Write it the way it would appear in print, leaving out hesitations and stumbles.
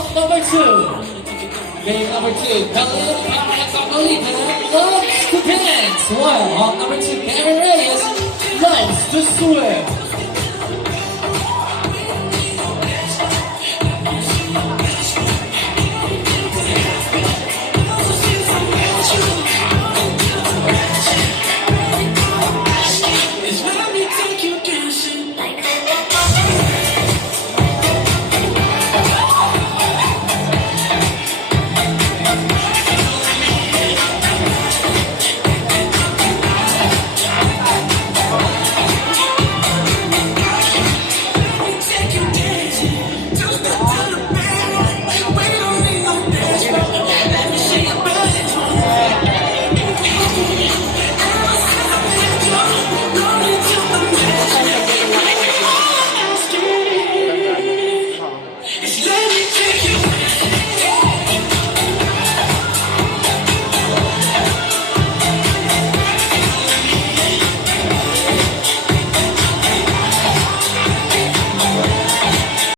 of number 2. Game number 2, Carmelita loves to dance, while on number 2, Karen Reyes loves to swim.